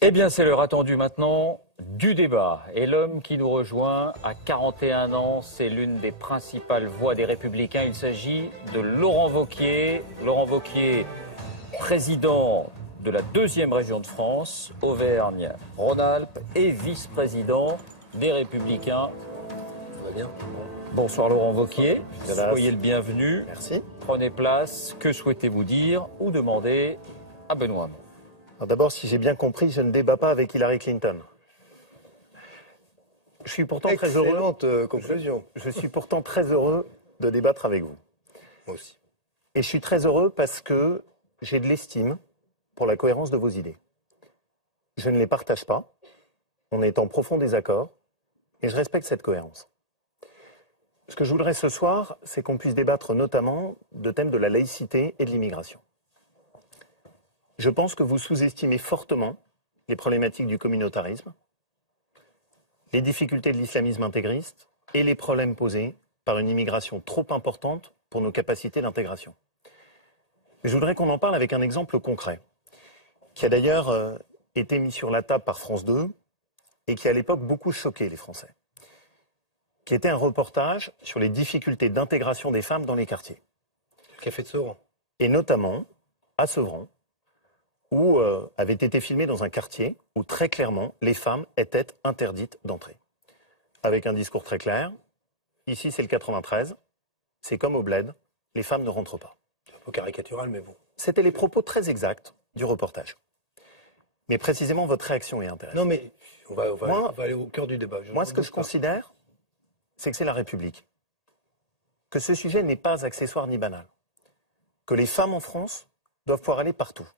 Eh bien, c'est l'heure attendue maintenant du débat. Et l'homme qui nous rejoint à 41 ans, c'est l'une des principales voix des Républicains. Il s'agit de Laurent Wauquiez. Laurent Wauquiez, président de la 2e région de France, Auvergne-Rhône-Alpes, et vice-président des Républicains. Ça va bien. Bonsoir Laurent Wauquiez. Soyez le bienvenu. Merci. Prenez place. Que souhaitez-vous dire ou demander à Benoît Hamon? D'abord, si j'ai bien compris, je ne débat pas avec Hillary Clinton. Je suis pourtant très heureux. Excellente conclusion. Je suis pourtant très heureux de débattre avec vous. Moi aussi. Et je suis très heureux parce que j'ai de l'estime pour la cohérence de vos idées. Je ne les partage pas. On est en profond désaccord. Et je respecte cette cohérence. Ce que je voudrais ce soir, c'est qu'on puisse débattre notamment de thèmes de la laïcité et de l'immigration. Je pense que vous sous-estimez fortement les problématiques du communautarisme, les difficultés de l'islamisme intégriste et les problèmes posés par une immigration trop importante pour nos capacités d'intégration. Je voudrais qu'on en parle avec un exemple concret, qui a d'ailleurs été mis sur la table par France 2 et qui à l'époque beaucoup choqué les Français, qui était un reportage sur les difficultés d'intégration des femmes dans les quartiers. Le café de Sevran. Et notamment à Sevran, où avait été filmé dans un quartier où très clairement les femmes étaient interdites d'entrer. Avec un discours très clair, ici c'est le 93, c'est comme au bled, les femmes ne rentrent pas. C'est un peu caricatural, mais bon. C'était les propos très exacts du reportage. Mais précisément votre réaction est intéressante. Non mais on va aller au cœur du débat. Moi ce que je considère, c'est que c'est la République. Que ce sujet n'est pas accessoire ni banal. Que les femmes en France doivent pouvoir aller partout.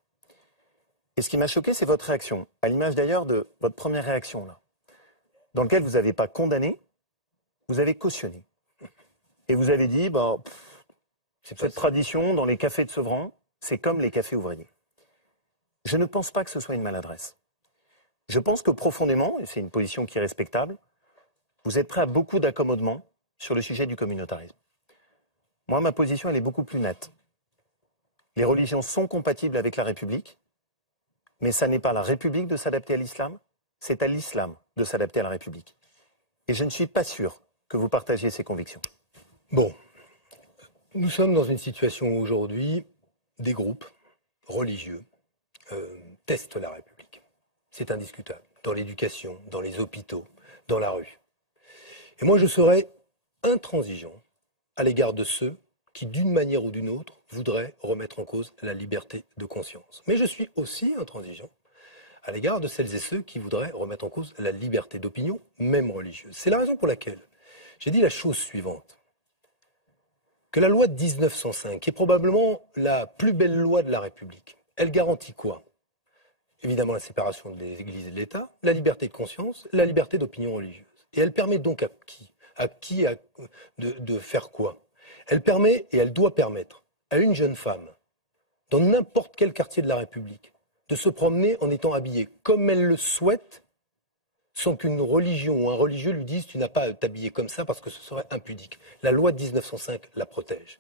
Et ce qui m'a choqué, c'est votre réaction, à l'image d'ailleurs de votre première réaction, là, dans laquelle vous n'avez pas condamné, vous avez cautionné. Et vous avez dit, cette tradition dans les cafés de Sevran, c'est comme les cafés ouvriers. Je ne pense pas que ce soit une maladresse. Je pense que profondément, et c'est une position qui est respectable, vous êtes prêt à beaucoup d'accommodements sur le sujet du communautarisme. Moi, ma position, elle est beaucoup plus nette. Les religions sont compatibles avec la République, mais ça n'est pas à la République de s'adapter à l'islam, c'est à l'islam de s'adapter à la République. Et je ne suis pas sûr que vous partagiez ces convictions. Bon, nous sommes dans une situation où aujourd'hui, des groupes religieux testent la République. C'est indiscutable. Dans l'éducation, dans les hôpitaux, dans la rue. Et moi, je serais intransigeant à l'égard de ceux qui, d'une manière ou d'une autre, voudraient remettre en cause la liberté de conscience. Mais je suis aussi intransigeant à l'égard de celles et ceux qui voudraient remettre en cause la liberté d'opinion, même religieuse. C'est la raison pour laquelle j'ai dit la chose suivante. Que la loi de 1905, qui est probablement la plus belle loi de la République, elle garantit quoi? Évidemment la séparation de l'Église et de l'État, la liberté de conscience, la liberté d'opinion religieuse. Et elle permet donc à qui de faire quoi? Elle permet et elle doit permettre à une jeune femme, dans n'importe quel quartier de la République, de se promener en étant habillée comme elle le souhaite, sans qu'une religion ou un religieux lui dise « tu n'as pas à t'habiller comme ça parce que ce serait impudique ». La loi de 1905 la protège.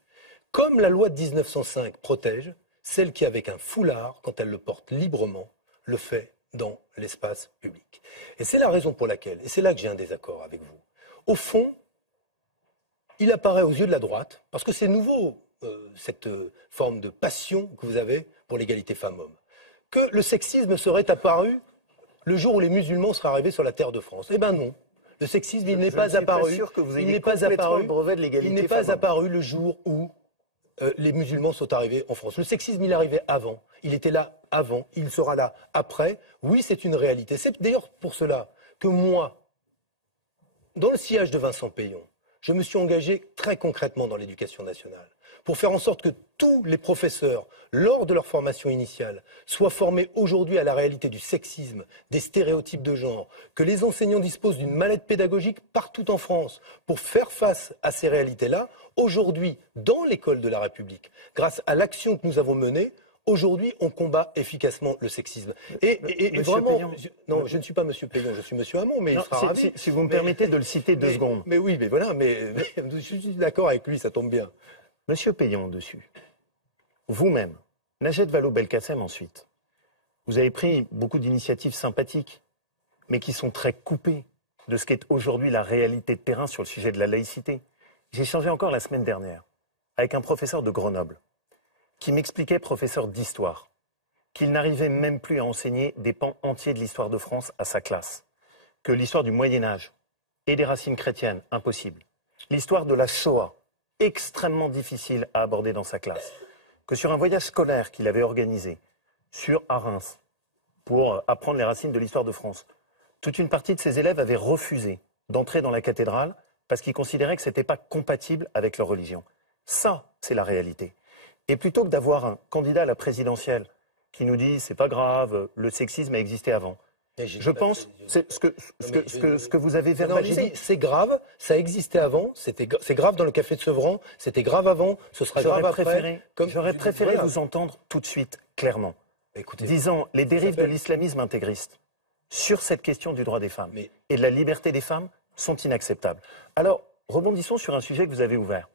Comme la loi de 1905 protège celle qui, avec un foulard, quand elle le porte librement, le fait dans l'espace public. Et c'est la raison pour laquelle, et c'est là que j'ai un désaccord avec vous, au fond, il apparaît aux yeux de la droite, parce que c'est nouveau, cette forme de passion que vous avez pour l'égalité femmes-hommes, que le sexisme serait apparu le jour où les musulmans seraient arrivés sur la terre de France. Eh bien non, le sexisme, il n'est pas apparu. Il n'est pas apparu le jour où les musulmans sont arrivés en France. Le sexisme, il est arrivé avant. Il était là avant, il sera là après. Oui, c'est une réalité. C'est d'ailleurs pour cela que moi, dans le sillage de Vincent Peillon, je me suis engagé très concrètement dans l'éducation nationale pour faire en sorte que tous les professeurs, lors de leur formation initiale, soient formés aujourd'hui à la réalité du sexisme, des stéréotypes de genre, que les enseignants disposent d'une mallette pédagogique partout en France pour faire face à ces réalités-là. Aujourd'hui, dans l'école de la République, grâce à l'action que nous avons menée, aujourd'hui, on combat efficacement le sexisme. Et vraiment, non, je ne suis pas Monsieur Peillon, je suis Monsieur Hamon, mais non, il sera ravi. Si vous me permettez de le citer 2 secondes. Mais oui, mais voilà, mais je suis d'accord avec lui, ça tombe bien. Monsieur Peillon, dessus, vous-même, Najat Vallaud-Belkacem ensuite, vous avez pris beaucoup d'initiatives sympathiques, mais qui sont très coupées de ce qu'est aujourd'hui la réalité de terrain sur le sujet de la laïcité. J'ai échangé encore la semaine dernière avec un professeur de Grenoble qui m'expliquait, professeur d'histoire, qu'il n'arrivait même plus à enseigner des pans entiers de l'histoire de France à sa classe, que l'histoire du Moyen-Âge et des racines chrétiennes, impossible. L'histoire de la Shoah, extrêmement difficile à aborder dans sa classe. Que sur un voyage scolaire qu'il avait organisé à Reims pour apprendre les racines de l'histoire de France, toute une partie de ses élèves avaient refusé d'entrer dans la cathédrale parce qu'ils considéraient que ce n'était pas compatible avec leur religion. Ça, c'est la réalité. Et plutôt que d'avoir un candidat à la présidentielle qui nous dit c'est pas grave, le sexisme a existé avant. Je pense, c'est ce que vous avez verbalisé. C'est grave, ça existait avant, c'est grave dans le café de Sevran, c'était grave avant, ce sera grave après. J'aurais préféré vous entendre tout de suite, clairement, disant les dérives de l'islamisme intégriste sur cette question du droit des femmes et de la liberté des femmes sont inacceptables. Alors, rebondissons sur un sujet que vous avez ouvert,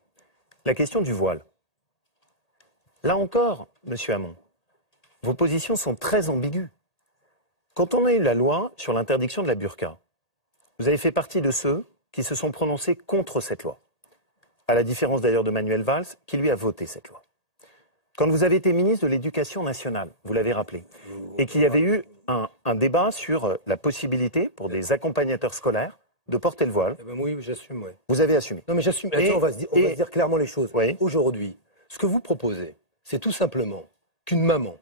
la question du voile. Là encore, Monsieur Hamon, vos positions sont très ambiguës. Quand on a eu la loi sur l'interdiction de la burqa, vous avez fait partie de ceux qui se sont prononcés contre cette loi, à la différence d'ailleurs de Manuel Valls, qui lui a voté cette loi. Quand vous avez été ministre de l'Éducation nationale, vous l'avez rappelé, et qu'il y avait eu un débat sur la possibilité pour des accompagnateurs scolaires de porter le voile. Oui, j'assume. Ouais. Vous avez assumé. Non, mais j'assume. On va se dire clairement les choses. Oui. Aujourd'hui, ce que vous proposez, c'est tout simplement qu'une maman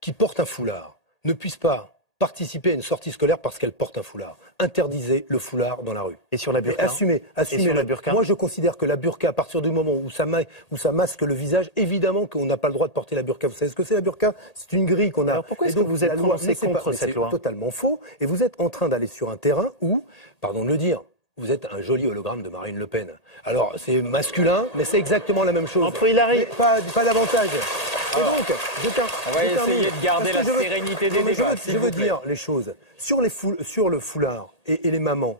qui porte un foulard ne puisse pas participer à une sortie scolaire parce qu'elle porte un foulard. Interdisez le foulard dans la rue. Et sur la burqa ? Assumez la burqa ? Moi, je considère que la burqa, à partir du moment où ça masque le visage, évidemment qu'on n'a pas le droit de porter la burqa. Vous savez ce que c'est la burqa ? C'est une grille qu'on a. Alors pourquoi est-ce que vous êtes prononcé contre cette loi ? C'est totalement faux. Et vous êtes en train d'aller sur un terrain où, pardon de le dire, vous êtes un joli hologramme de Marine Le Pen. Alors, c'est masculin, mais c'est exactement la même chose. Entre Hillary... Pas davantage. Alors, on va essayer de garder la sérénité des débats. Je veux dire les choses. Sur le foulard et les mamans,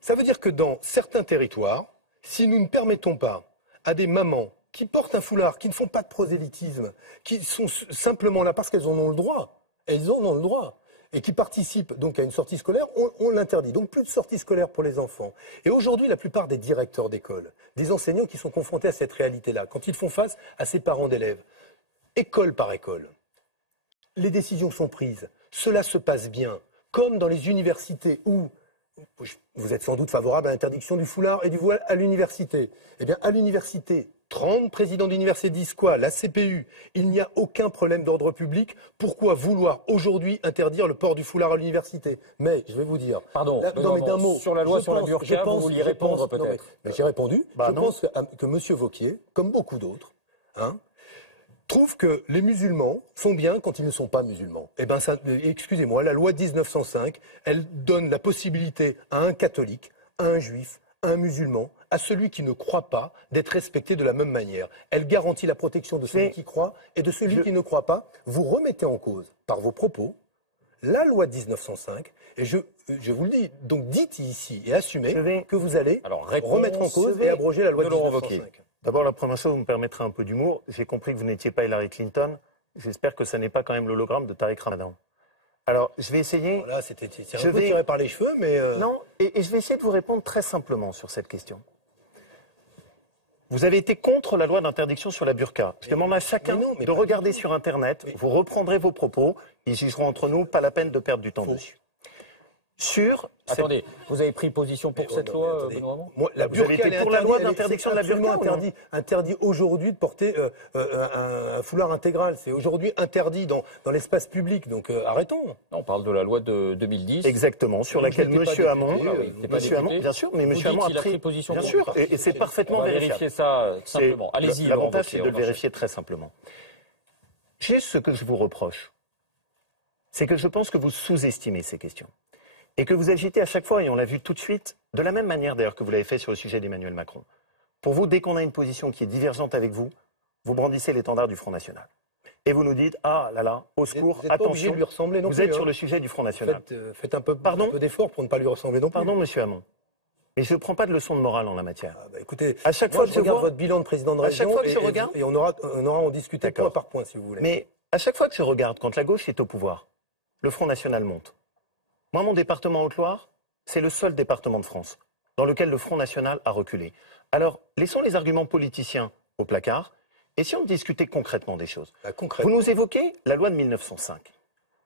ça veut dire que dans certains territoires, si nous ne permettons pas à des mamans qui portent un foulard, qui ne font pas de prosélytisme, qui sont simplement là parce qu'elles en ont le droit, et qui participent donc à une sortie scolaire, on l'interdit. Donc plus de sortie scolaire pour les enfants. Et aujourd'hui, la plupart des directeurs d'école, des enseignants qui sont confrontés à cette réalité-là, quand ils font face à ces parents d'élèves, école par école, les décisions sont prises, cela se passe bien, comme dans les universités où vous êtes sans doute favorable à l'interdiction du foulard et du voile à l'université. Eh bien, à l'université, 30 présidents d'université disent quoi ? La CPU, il n'y a aucun problème d'ordre public. Pourquoi vouloir aujourd'hui interdire le port du foulard à l'université ? Mais, je vais vous dire... Pardon, d'un mot, sur la loi sur la burqa, vous vouliez répondre peut-être. Mais j'ai répondu. Je pense que M. Wauquiez, comme beaucoup d'autres, trouve que les musulmans sont bien quand ils ne sont pas musulmans. Eh bien, excusez-moi, la loi de 1905, elle donne la possibilité à un catholique, à un juif, à un musulman, à celui qui ne croit pas, d'être respecté de la même manière. Elle garantit la protection de celui qui croit et de celui qui ne croit pas. Vous remettez en cause, par vos propos, la loi de 1905, et je vous le dis, donc dites ici et assumez que vous allez remettre en cause et abroger la loi de 1905. D'abord, la première chose, vous me permettrez un peu d'humour. J'ai compris que vous n'étiez pas Hillary Clinton. J'espère que ça n'est pas quand même l'hologramme de Tariq Ramadan. Alors, je vais essayer... Voilà, c'est un peu tiré par les cheveux, mais... Non, et je vais essayer de vous répondre très simplement sur cette question. Vous avez été contre la loi d'interdiction sur la burqa. Je demande à chacun de regarder sur Internet. Vous reprendrez vos propos. Ils jugeront entre nous. Pas la peine de perdre du temps dessus. Attendez, vous avez pris position pour cette loi, Benoît Hamon ? La vous avez été pour la loi d'interdiction de la burqa interdit aujourd'hui de porter un foulard intégral. C'est aujourd'hui interdit dans l'espace public. Donc arrêtons. Non, on parle de la loi de 2010. Exactement, sur laquelle M. Hamon, bien sûr, mais M. Hamon a pris position. Bien sûr, et c'est parfaitement vérifiable. Vérifier ça simplement. Allez-y. L'avantage, c'est de le vérifier très simplement. Ce que je vous reproche, c'est que je pense que vous sous-estimez ces questions. Et que vous agitez à chaque fois, et on l'a vu tout de suite, de la même manière d'ailleurs que vous l'avez fait sur le sujet d'Emmanuel Macron. Pour vous, dès qu'on a une position qui est divergente avec vous, vous brandissez l'étendard du Front National. Et vous nous dites, ah là là, au secours, attention, de lui ressembler non vous plus, êtes sur le sujet du Front National. Faites un peu d'effort pour ne pas lui ressembler non plus. Pardon, M. Hamon. Mais je ne prends pas de leçon de morale en la matière. Écoutez, à chaque fois que je regarde votre bilan de président de région, et on aura en discuté point par point, si vous voulez. Mais à chaque fois que je regarde, quand la gauche est au pouvoir, le Front National monte. Moi, mon département Haute-Loire, c'est le seul département de France dans lequel le Front National a reculé. Alors, laissons les arguments politiciens au placard, essayons de discuter concrètement des choses. Vous nous évoquez la loi de 1905,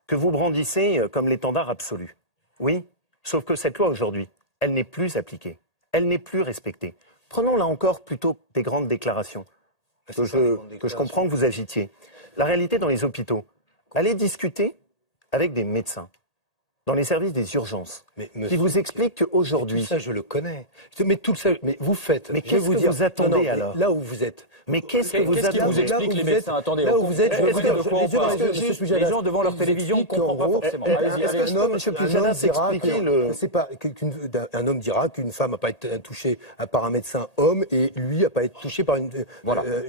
que vous brandissez comme l'étendard absolu. Oui, sauf que cette loi aujourd'hui, elle n'est plus appliquée, elle n'est plus respectée. Prenons là encore plutôt des grandes déclarations que je comprends que vous agitiez. La réalité dans les hôpitaux, allez discuter avec des médecins dans les services des urgences, qui vous expliquent qu'aujourd'hui... Tout ça, je le connais. Mais tout ça, mais vous faites... Mais qu'est-ce que vous attendez alors? Là où vous êtes... Mais qu'est-ce que vous attendez? Qu'est-ce qui vous explique les médecins? Attendez, là où vous êtes, les gens devant leur télévision ne comprennent pas forcément. Un homme dira qu'une femme n'a pas été touchée par un médecin homme et lui n'a pas été touché par une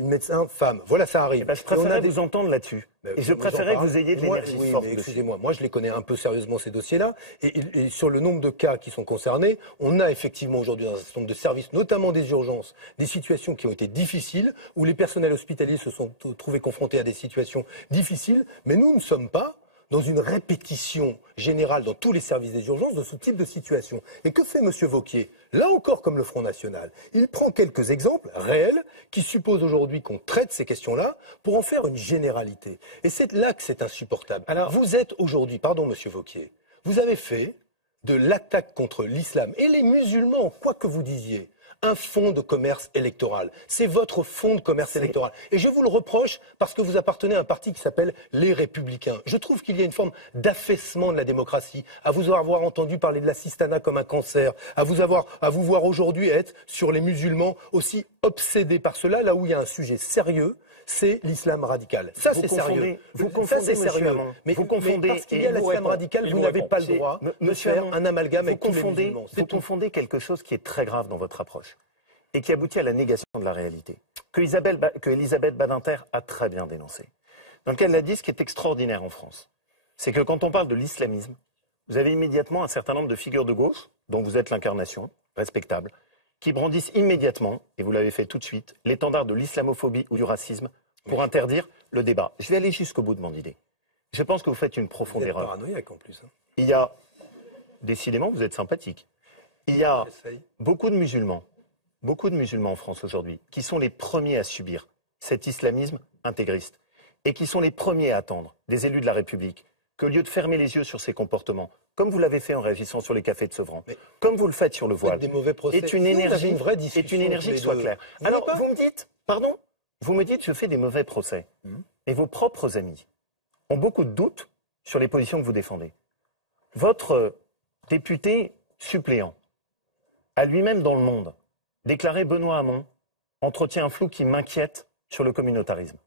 médecin femme. Voilà, ça arrive. Je préférerais vous entendre là-dessus. Et je préférerais que vous ayez de l'énergie forte. Excusez-moi, moi je les connais un peu sérieusement ces dossiers-là. Et sur le nombre de cas qui sont concernés, on a effectivement aujourd'hui dans un certain nombre de services, notamment des urgences, des situations qui ont été difficiles, où les personnels hospitaliers se sont trouvés confrontés à des situations difficiles. Mais nous ne sommes pas dans une répétition générale dans tous les services des urgences de ce type de situation. Et que fait M. Wauquiez? Là encore, comme le Front National, il prend quelques exemples réels qui supposent aujourd'hui qu'on traite ces questions-là pour en faire une généralité. Et c'est là que c'est insupportable. Alors, vous êtes aujourd'hui, pardon M. Wauquiez, vous avez fait de l'attaque contre l'islam et les musulmans, quoi que vous disiez, un fonds de commerce électoral. C'est votre fonds de commerce électoral. Et je vous le reproche parce que vous appartenez à un parti qui s'appelle Les Républicains. Je trouve qu'il y a une forme d'affaissement de la démocratie, à vous avoir entendu parler de la cistana comme un cancer, à vous voir aujourd'hui être sur les musulmans aussi obsédés par cela, là où il y a un sujet sérieux. C'est l'islam radical. Ça, c'est sérieux. Vous confondez, sérieux. Mais vous confondez. Parce qu'il y a l'islam radical, vous n'avez pas le droit de faire un amalgame avec tous les musulmans. Vous confondez quelque chose qui est très grave dans votre approche et qui aboutit à la négation de la réalité, que Elisabeth Badinter a très bien dénoncé. Dans lequel elle a dit ce qui est extraordinaire en France, c'est que quand on parle de l'islamisme, vous avez immédiatement un certain nombre de figures de gauche, dont vous êtes l'incarnation, respectable, qui brandissent immédiatement, et vous l'avez fait tout de suite, l'étendard de l'islamophobie ou du racisme pour interdire le débat. Je vais aller jusqu'au bout de mon idée. Je pense que vous faites une profonde erreur. Vous êtes paranoïaque en plus. Il y a, décidément, vous êtes sympathique. Il y a beaucoup de musulmans en France aujourd'hui, qui sont les premiers à subir cet islamisme intégriste et qui sont les premiers à attendre des élus de la République qu'au lieu de fermer les yeux sur ces comportements, comme vous l'avez fait en réagissant sur les cafés de Sevran, comme vous le faites sur le voile, est une énergie qui soit claire. Alors, vous me dites, pardon, vous me dites je fais des mauvais procès. Et vos propres amis ont beaucoup de doutes sur les positions que vous défendez. Votre député suppléant a lui-même dans Le Monde déclaré: Benoît Hamon entretient un flou qui m'inquiète sur le communautarisme.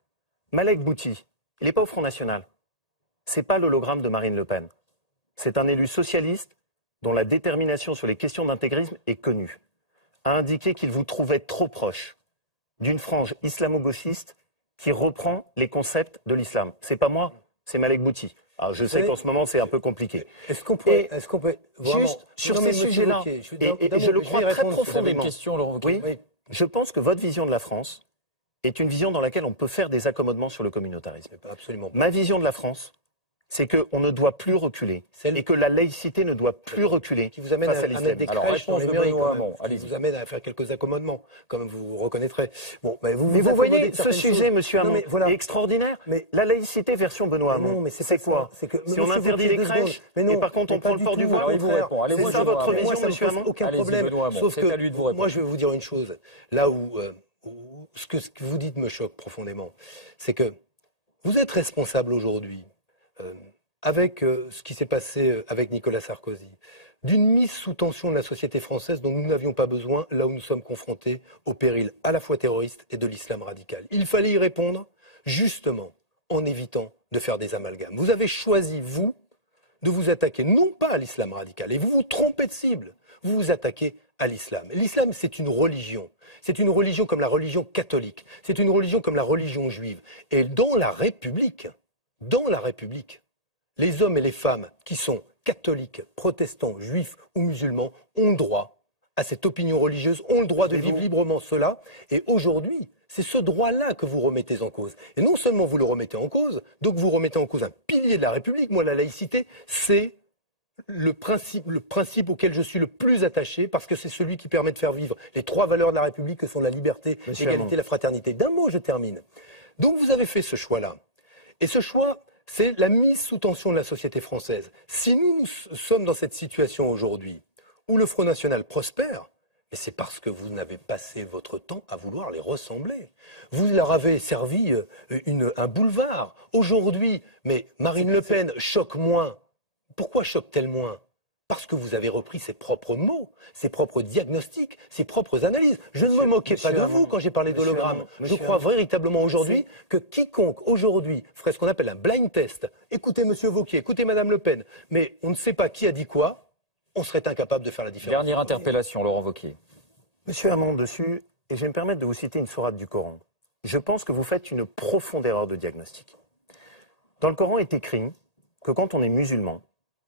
Malek Bouti, il n'est pas au Front National. C'est pas l'hologramme de Marine Le Pen. C'est un élu socialiste dont la détermination sur les questions d'intégrisme est connue. A indiqué qu'il vous trouvait trop proche d'une frange islamo-gauchiste qui reprend les concepts de l'islam. C'est pas moi, c'est Malek Bouti. Alors je sais qu'en ce moment c'est un peu compliqué. Est-ce qu'on peut vraiment... Juste sur ces sujets-là, et je le crois très profondément, je pense que votre vision de la France est une vision dans laquelle on peut faire des accommodements sur le communautarisme. Absolument pas. Ma vision de la France, c'est qu'on ne doit plus reculer et que la laïcité ne doit plus reculer qui vous amène face à à mettre des crèches dans les mairies, qui vous amène à faire quelques accommodements, comme vous reconnaîtrez. Bon, mais vous voyez, ce sujet, monsieur Hamon, est extraordinaire. Mais la laïcité version Benoît Hamon, c'est quoi? Si on interdit les crèches, et par contre on prend le port du voile, c'est ça votre vision, monsieur Hamon? Aucun problème, sauf que moi je vais vous dire une chose, là où ce que vous dites me choque profondément, c'est que vous êtes responsable aujourd'hui, avec ce qui s'est passé avec Nicolas Sarkozy, d'une mise sous tension de la société française dont nous n'avions pas besoin, là où nous sommes confrontés au péril à la fois terroriste et de l'islam radical. Il fallait y répondre, justement, en évitant de faire des amalgames. Vous avez choisi, vous, de vous attaquer non pas à l'islam radical, et vous vous trompez de cible, vous vous attaquez à l'islam. L'islam, c'est une religion. C'est une religion comme la religion catholique. C'est une religion comme la religion juive. Et dans la République, les hommes et les femmes qui sont catholiques, protestants, juifs ou musulmans ont droit à cette opinion religieuse, ont le droit de vivre librement cela. Et aujourd'hui, C'est ce droit-là que vous remettez en cause. Et non seulement vous le remettez en cause, donc vous remettez en cause un pilier de la République. Moi, la laïcité, c'est le principe auquel je suis le plus attaché, parce que c'est celui qui permet de faire vivre les 3 valeurs de la République que sont la liberté, l'égalité, la fraternité. D'un mot, je termine. Donc vous avez fait ce choix-là. Et ce choix, c'est la mise sous tension de la société française. Si nous sommes dans cette situation aujourd'hui, où le Front National prospère, mais c'est parce que vous n'avez passé votre temps à vouloir les ressembler. Vous leur avez servi un boulevard. Aujourd'hui, mais Marine Le Pen choque moins. Pourquoi choque-t-elle moins? Parce que vous avez repris ses propres mots, ses propres diagnostics, ses propres analyses. Je ne me moquais pas de vous quand j'ai parlé d'hologramme. Je crois véritablement aujourd'hui que quiconque aujourd'hui ferait ce qu'on appelle un blind test, écoutez M. Wauquiez, écoutez Mme Le Pen, mais on ne sait pas qui a dit quoi, on serait incapable de faire la différence. Dernière interpellation, Laurent Wauquiez. Monsieur Hamon, dessus, et je vais me permettre de vous citer une sourate du Coran. Je pense que vous faites une profonde erreur de diagnostic. Dans le Coran est écrit que quand on est musulman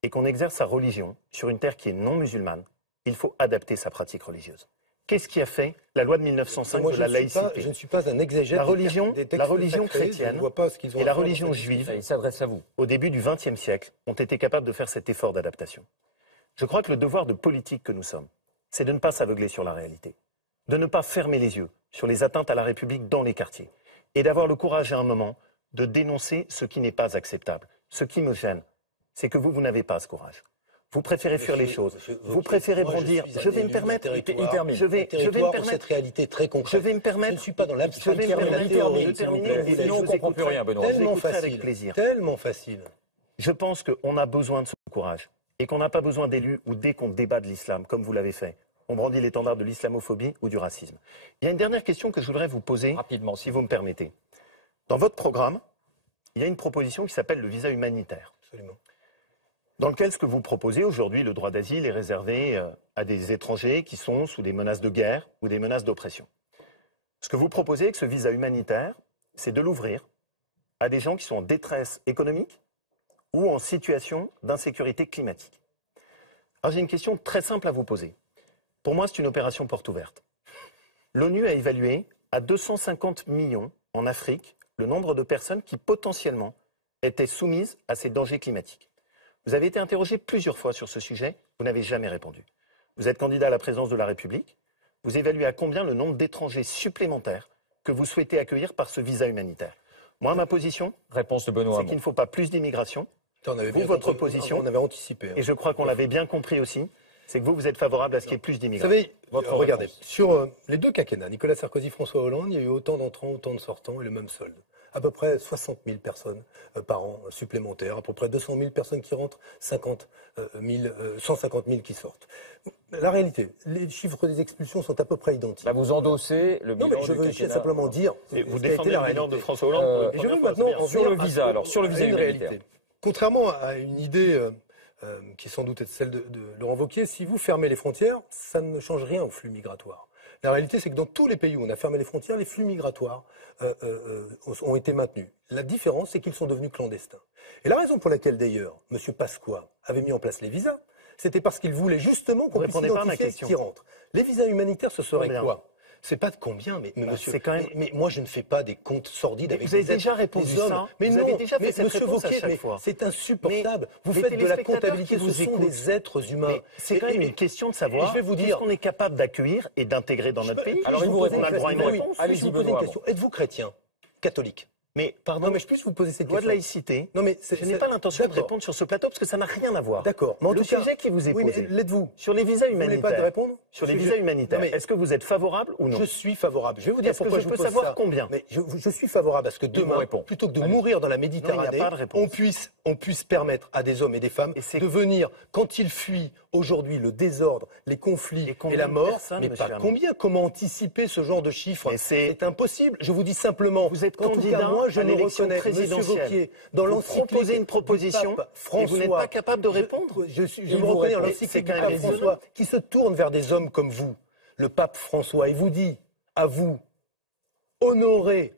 et qu'on exerce sa religion sur une terre qui est non musulmane, il faut adapter sa pratique religieuse. Qu'est-ce qui a fait la loi de 1905 de la laïcité? Je ne suis pas un exégète la religion sacrés, chrétienne et la religion juive, Il s'adresse à vous. au début du XXe siècle, ont été capables de faire cet effort d'adaptation. Je crois que le devoir de politique que nous sommes, c'est de ne pas s'aveugler sur la réalité, de ne pas fermer les yeux sur les atteintes à la République dans les quartiers, et d'avoir le courage à un moment de dénoncer ce qui n'est pas acceptable. Ce qui me gêne, c'est que vous n'avez pas ce courage. Vous préférez fuir les choses. Vous préférez brandir. Je vais me permettre. Il termine. Je vais me permettre. Cette réalité très concrète. Je vais me permettre. Je ne suis pas dans l'abstraction Je vais me de la permettre théorie. de terminer. Et Sinon, on ne comprend plus rien, Benoît. Tellement avec facile. plaisir. Tellement facile. Je pense qu'on a besoin de ce courage et qu'on n'a pas besoin d'élus où dès qu'on débat de l'islam, comme vous l'avez fait, on brandit l'étendard de l'islamophobie ou du racisme. Il y a une dernière question que je voudrais vous poser, Rapidement, si vous me permettez. Dans votre programme, il y a une proposition qui s'appelle le visa humanitaire. Absolument. Dans lequel ce que vous proposez aujourd'hui, le droit d'asile est réservé à des étrangers qui sont sous des menaces de guerre ou des menaces d'oppression. Ce que vous proposez avec ce visa humanitaire, c'est de l'ouvrir à des gens qui sont en détresse économique ou en situation d'insécurité climatique. Alors j'ai une question très simple à vous poser. Pour moi, c'est une opération porte ouverte. L'ONU a évalué à 250 millions en Afrique le nombre de personnes qui potentiellement étaient soumises à ces dangers climatiques. Vous avez été interrogé plusieurs fois sur ce sujet, vous n'avez jamais répondu. Vous êtes candidat à la présidence de la République, vous évaluez à combien le nombre d'étrangers supplémentaires que vous souhaitez accueillir par ce visa humanitaire? Moi, ma position, réponse de Benoît c'est Hamon. qu'il ne faut pas plus d'immigration. Vous, votre position, on avait anticipé. et je crois qu'on l'avait bien compris aussi, c'est que vous êtes favorable à ce qu'il y ait plus Vous d'immigration. savez, Votre regardez, réponse. sur les deux quinquennats, Nicolas Sarkozy, François Hollande, il y a eu autant d'entrants, autant de sortants et le même solde. À peu près 60 000 personnes par an supplémentaires, à peu près 200 000 personnes qui rentrent, 150 000 qui sortent. La réalité, les chiffres des expulsions sont à peu près identiques. Là, vous endossez le Non, bilan mais je du veux quinquennat. simplement dire. Et vous ce qu'a été défendez la le bilan de réalité. François Hollande. Et je veux maintenant en Sur le venir visa, alors, sur le visa à une humanitaire. réalité. Contrairement à une idée qui sans doute est celle de Laurent Wauquiez, si vous fermez les frontières, ça ne change rien au flux migratoire. La réalité, c'est que dans tous les pays où on a fermé les frontières, les flux migratoires ont été maintenus. La différence, c'est qu'ils sont devenus clandestins. Et la raison pour laquelle, d'ailleurs, M. Pasqua avait mis en place les visas, c'était parce qu'il voulait justement qu'on puisse répondez pas à ma identifier question. qui rentre. Les visas humanitaires, ce serait Combien? quoi? C'est pas de combien, mais monsieur. c'est quand même- mais moi, je ne fais pas des comptes sordides Mais avec vous avez des êtres, déjà répondu des hommes. ça. Mais Vous non, avez déjà fait mais cette monsieur réponse à Wauquiez, chaque mais fois. c'est insupportable. Vous les faites de la téléspectateurs comptabilité, qui vous ce sont écoutent. des êtres humains. Mais c'est quand même une question de savoir et je vais vous qu'est-ce dire- qu'on est capable d'accueillir et d'intégrer dans notre pays. Alors, Je il vous vous pose répond. On a le droit à une question. réponse. Allez-y, Je vous pose Benoît une question. Êtes-vous chrétien? Catholique? Mais pardon, Non, mais je puisse vous poser cette loi de question. laïcité, Non, mais je n'ai pas l'intention de d'accord. répondre sur ce plateau parce que ça n'a rien à voir. D'accord. Mais en Le tout cas- sujet qui vous est Oui, mais posé, l'êtes-vous? sur les visas Vous voulez pas humanitaires, répondre? sur les Je- visas humanitaires, Non, mais- est-ce que vous êtes favorable ou non? Je suis favorable. Je vais vous dire Est-ce que pourquoi je vous peux pose savoir ça. combien? Mais je suis favorable à ce que vous demain, répond. plutôt que de Allez. mourir dans la Non, il Méditerranée, n'y a pas de réponse. on puisse permettre à des hommes et des femmes Et c'est- de venir, quand ils fuient aujourd'hui le désordre, les conflits Et et, combien la de mort, personnes, mais monsieur pas Hamon? combien? Comment anticiper ce genre de chiffres? Mais c'est- impossible. Je vous dis simplement, Vous êtes qu'en tout candidat cas, moi, je à me l'élection reconnais, monsieur présidentielle. Wauquiez, dans Vous l'encyclique proposez une du proposition pape et vous n'êtes François. pas capable de répondre. Je Il me vous reconnais dans répond. l'encyclique C'est du quand même pape désolant. François qui se tourne vers des hommes comme vous, le pape François, et vous dit à vous, honorez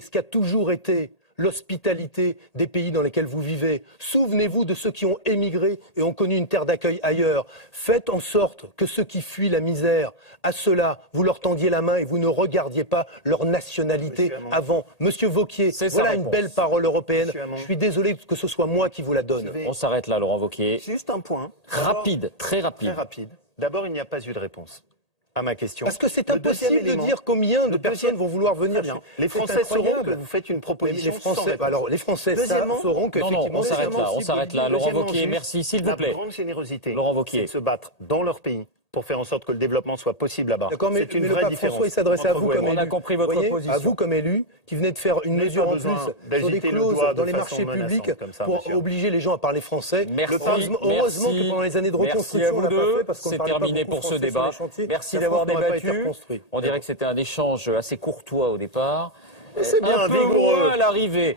ce qu'a toujours été l'hospitalité des pays dans lesquels vous vivez. Souvenez-vous de ceux qui ont émigré et ont connu une terre d'accueil ailleurs. Faites en sorte que ceux qui fuient la misère, à ceux-là, vous leur tendiez la main et vous ne regardiez pas leur nationalité avant. Monsieur Wauquiez, voilà une belle parole européenne. Je suis désolé que ce soit moi qui vous la donne. On s'arrête là, Laurent Wauquiez. Juste un point. Rapide, très rapide. Très rapide. D'abord, il n'y a pas eu de réponse à ma question. Parce que c'est impossible de dire combien de personnes vont vouloir venir. Les Français sauront que vous faites une proposition. Les Français sauront qu'effectivement, on s'arrête là. Laurent Wauquiez, merci, s'il vous plaît. La grande générosité, Laurent Wauquiez, c'est de se battre dans leur pays pour faire en sorte que le développement soit possible là-bas. C'est une vraie différence. François, il s'adresse à vous comme élu. On a compris votre position. À vous comme élu, qui venez de faire une mesure en plus sur des clauses dans les marchés publics pour obliger les gens à parler français. Heureusement que pendant les années de reconstruction, on l'a pas fait parce qu'on ne parlait pas beaucoup français. C'est terminé pour ce débat. Merci d'avoir débattu. On dirait que c'était un échange assez courtois au départ. C'est bien un peu vigoureux à l'arrivée.